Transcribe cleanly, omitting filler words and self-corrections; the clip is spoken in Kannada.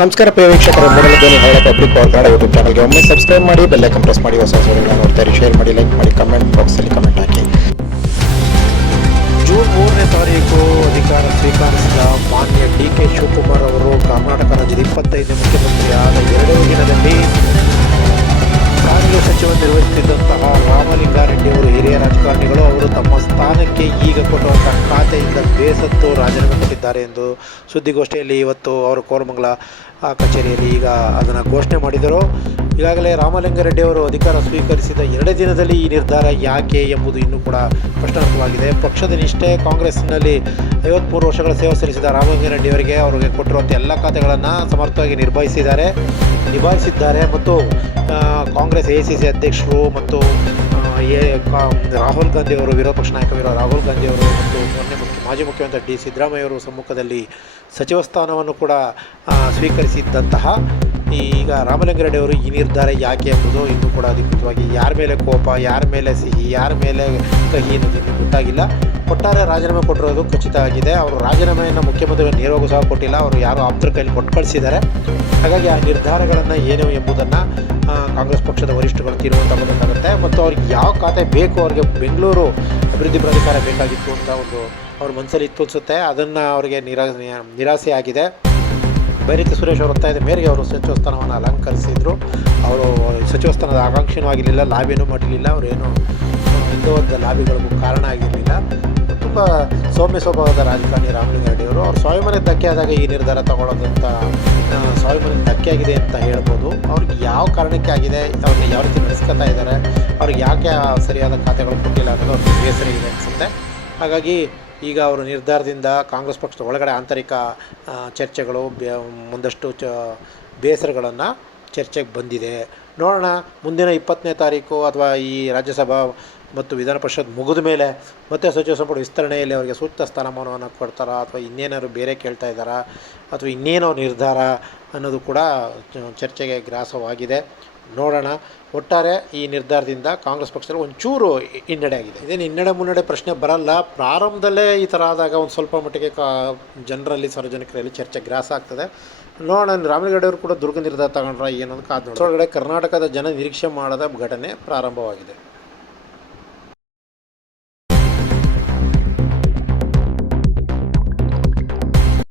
ನಮಸ್ಕಾರ ಪ್ರಿಯ ವೀಕ್ಷಕರು, ಮೂಡಲ ಧ್ವನಿ ಹಳೆ ಪಬ್ಲಿಕ್ ಪವರ್ ಕನ್ನಡ ಯೂಟ್ಯೂಬ್ ಚಾನಲ್ಗೆ ಒಮ್ಮೆ ಸಬ್ಸ್ಕ್ರೈಬ್ ಮಾಡಿ, ಬೆಲ್ ಐಕಾನ್ ಪ್ರೆಸ್ ಮಾಡಿ, ಹೊಸ ವಿಡಿಯೋಗಳನ್ನು ನೋಡ್ತಾರೆ, ಶೇರ್ ಮಾಡಿ, ಲೈಕ್ ಮಾಡಿ, ಕಮೆಂಟ್ ಬಾಕ್ಸಲ್ಲಿ ಕಮೆಂಟ್ ಹಾಕಿ. ಜೂನ್ 3ನೇ ತಾರೀಕು ಅಧಿಕಾರ ಸ್ವೀಕರಿಸಿದ ಮಾನ್ಯ ಡಿ.ಕೆ. ಶಿವಕುಮಾರ್ ಅವರು ಕರ್ನಾಟಕ ರಾಜ್ಯದ 25ನೇ ಮುಖ್ಯಮಂತ್ರಿಯಾದ 2 ದಿನದಲ್ಲಿ ಸಾರಿಗೆ ಸಚಿವ ನಿರ್ವಹಿಸುತ್ತಿದ್ದಂತಹ ರಾಮಲಿಂಗಾರೆಡ್ಡಿ ಅವರು ಹಿರಿಯ ರಾಜಕಾರಣಿಗಳು ಅವರು ತಮ್ಮ ಸ್ಥಾನಕ್ಕೆ ಈಗ ಕೊಟ್ಟುವಂತಹ ಖಾತೆಯಿಂದ ಬೇಸತ್ತು ರಾಜೀನಾಮೆ ಕೊಟ್ಟಿದ್ದಾರೆ ಎಂದು ಸುದ್ದಿಗೋಷ್ಠಿಯಲ್ಲಿ ಇವತ್ತು ಅವರು ಕೋರಮಂಗಲ ಕಚೇರಿಯಲ್ಲಿ ಈಗ ಅದನ್ನು ಘೋಷಣೆ ಮಾಡಿದರು. ಈಗಾಗಲೇ ರಾಮಲಿಂಗಾರೆಡ್ಡಿ ಅವರು ಅಧಿಕಾರ ಸ್ವೀಕರಿಸಿದ 2 ದಿನದಲ್ಲಿ ಈ ನಿರ್ಧಾರ ಯಾಕೆ ಎಂಬುದು ಇನ್ನೂ ಕೂಡ ಪ್ರಶ್ನಾರ್ಹವಾಗಿದೆ. ಪಕ್ಷದ ನಿಷ್ಠೆ ಕಾಂಗ್ರೆಸ್ನಲ್ಲಿ 53 ವರ್ಷಗಳ ಸೇವೆ ಸಲ್ಲಿಸಿದ ರಾಮಲಿಂಗಾರೆಡ್ಡಿ ಅವರಿಗೆ ಅವರಿಗೆ ಕೊಟ್ಟಿರುವಂಥ ಎಲ್ಲ ಖಾತೆಗಳನ್ನು ಸಮರ್ಥವಾಗಿ ನಿಭಾಯಿಸಿದ್ದಾರೆ ಮತ್ತು ಕಾಂಗ್ರೆಸ್ AICC ಅಧ್ಯಕ್ಷರು ಮತ್ತು ರಾಹುಲ್ ಗಾಂಧಿ ಅವರು, ವಿರೋಧ ಪಕ್ಷ ನಾಯಕ ರಾಹುಲ್ ಗಾಂಧಿ ಅವರು ಮತ್ತು ಮಾಜಿ ಮುಖ್ಯಮಂತ್ರಿ ಡಿ. ಸಿದ್ದರಾಮಯ್ಯ ಅವರು ಸಮ್ಮುಖದಲ್ಲಿ ಸಚಿವ ಸ್ಥಾನವನ್ನು ಕೂಡ ಸ್ವೀಕರಿಸಿದ್ದಂತಹ ಈಗ ರಾಮಲಿಂಗಾರೆಡ್ಡಿ ಅವರು ಈ ನಿರ್ಧಾರ ಯಾಕೆ ಎಂಬುದು ಇನ್ನೂ ಕೂಡ ಅಧಿಕೃತವಾಗಿ ಯಾರ ಮೇಲೆ ಕೋಪ, ಯಾರ ಮೇಲೆ ಸಿಹಿ, ಯಾರ ಮೇಲೆ ಕಹಿ ಅನ್ನೋದು ಇನ್ನೂ ಗೊತ್ತಾಗಿಲ್ಲ. ಒಟ್ಟಾರೆ ರಾಜೀನಾಮೆ ಕೊಟ್ಟಿರೋದು ಖಚಿತ ಆಗಿದೆ. ಅವರು ರಾಜೀನಾಮೆಯನ್ನು ಮುಖ್ಯಮಂತ್ರಿಗಳು ನೇರವಾಗೂ ಸಹ ಕೊಟ್ಟಿಲ್ಲ, ಅವರು ಯಾರೋ ಆಪ್ತರ ಕೈಲಿ ಕೊಟ್ಟು ಕಳಿಸಿದ್ದಾರೆ. ಹಾಗಾಗಿ ಆ ನಿರ್ಧಾರಗಳನ್ನು ಏನು ಎಂಬುದನ್ನು ಕಾಂಗ್ರೆಸ್ ಪಕ್ಷದ ವರಿಷ್ಠಗಳು ತೀರ್ಮಾನ ತಗೋಬೇಕಾಗುತ್ತೆ ಮತ್ತು ಅವ್ರಿಗೆ ಯಾವ ಖಾತೆ ಬೇಕು, ಅವ್ರಿಗೆ ಬೆಂಗಳೂರು ಅಭಿವೃದ್ಧಿ ಪ್ರಾಧಿಕಾರ ಬೇಕಾಗಿತ್ತು ಅಂತ ಒಂದು ಅವ್ರ ಮನಸ್ಸಲ್ಲಿ ಇತ್ತು ಅನಿಸುತ್ತೆ. ಅದನ್ನು ಅವರಿಗೆ ನಿರಾಸೆ ಆಗಿದೆ. ಬೈರತಿ ಸುರೇಶ್ ಅವರ ಒತ್ತಾಯದ ಮೇರೆಗೆ ಅವರು ಸಚಿವ ಸ್ಥಾನವನ್ನು ಅಲಂಕರಿಸಿದರು. ಅವರು ಸಚಿವ ಸ್ಥಾನದ ಆಕಾಂಕ್ಷೆಯೂ ಆಗಿರಲಿಲ್ಲ, ಲಾಬಿನೂ ಮಾಡಲಿಲ್ಲ, ಅವರೇನು ಹಿಂದುವದ್ದ ಲಾಬಿಗಳಿಗೂ ಕಾರಣ ಆಗಿರಲಿಲ್ಲ. ತುಂಬ ಸೌಮ್ಯ ಸ್ವಭಾವದ ರಾಜಕಾರಣಿ ರಾಮಲಿಂಗಾರೆಡ್ಡಿ ಅವರು. ಅವ್ರು ಸ್ವಾಭಿಮಾನಕ್ಕೆ ಧಕ್ಕೆ ಆದಾಗ ಈ ನಿರ್ಧಾರ ತಗೊಳ್ಳೋದಂತ ಸ್ವಾಭಿಮಾನಕ್ಕೆ ಧಕ್ಕೆ ಆಗಿದೆ ಅಂತ ಹೇಳ್ಬೋದು. ಅವ್ರಿಗೆ ಯಾವ ಕಾರಣಕ್ಕೆ ಆಗಿದೆ, ಅವ್ರನ್ನ ಯಾವ ರೀತಿ ನಡೆಸ್ಕೊತಾ ಇದ್ದಾರೆ, ಅವ್ರಿಗೆ ಯಾಕೆ ಸರಿಯಾದ ಖಾತೆಗಳು ಕೊಟ್ಟಿಲ್ಲ ಅನ್ನೋದು ಅವ್ರಿಗೆ ಬೇಸರ ಇದೆ ಅನಿಸುತ್ತೆ. ಹಾಗಾಗಿ ಈಗ ಅವರ ನಿರ್ಧಾರದಿಂದ ಕಾಂಗ್ರೆಸ್ ಪಕ್ಷದ ಒಳಗಡೆ ಆಂತರಿಕ ಚರ್ಚೆಗಳು ಒಂದಷ್ಟು ಬೇಸರಗಳನ್ನು ಚರ್ಚೆಗೆ ಬಂದಿದೆ. ನೋಡೋಣ ಮುಂದಿನ 20ನೇ ತಾರೀಕು ಅಥವಾ ಈ ರಾಜ್ಯಸಭಾ ಮತ್ತು ವಿಧಾನ ಪರಿಷತ್ ಮುಗಿದ ಮೇಲೆ ಮತ್ತೆ ಸಚಿವ ಸಂಪುಟ ವಿಸ್ತರಣೆಯಲ್ಲಿ ಅವರಿಗೆ ಸೂಕ್ತ ಸ್ಥಾನಮಾನವನ್ನು ಕೊಡ್ತಾರಾ ಅಥವಾ ಇನ್ನೇನಾದ್ರು ಬೇರೆ ಕೇಳ್ತಾ ಇದ್ದಾರಾ ಅಥವಾ ಇನ್ನೇನೋ ನಿರ್ಧಾರ ಅನ್ನೋದು ಕೂಡ ಚರ್ಚೆಗೆ ಗ್ರಾಸವಾಗಿದೆ. ನೋಡೋಣ. ಒಟ್ಟಾರೆ ಈ ನಿರ್ಧಾರದಿಂದ ಕಾಂಗ್ರೆಸ್ ಪಕ್ಷದಲ್ಲಿ ಒಂಚೂರು ಹಿನ್ನಡೆ ಆಗಿದೆ. ಇದೇನು ಹಿನ್ನಡೆ ಮುನ್ನಡೆ ಪ್ರಶ್ನೆ ಬರಲ್ಲ. ಪ್ರಾರಂಭದಲ್ಲೇ ಈ ಥರ ಆದಾಗ ಒಂದು ಸ್ವಲ್ಪ ಮಟ್ಟಿಗೆ ಜನರಲ್ಲಿ, ಸಾರ್ವಜನಿಕರಲ್ಲಿ ಚರ್ಚೆ ಗ್ರಾಸ ಆಗ್ತದೆ. ನೋಡೋಣ. ರಾಮಲಿಂಗಾರೆಡ್ಡಿ ಅವರು ಕೂಡ ದುರ್ಗ ನಿರ್ಧಾರ ತಗೊಂಡ್ರೆ ಏನೊಂದು ಕಾದು ನೋಡಿ. ಒಳಗಡೆ ಕರ್ನಾಟಕದ ಜನ ನಿರೀಕ್ಷೆ ಮಾಡದ ಘಟನೆ ಪ್ರಾರಂಭವಾಗಿದೆ.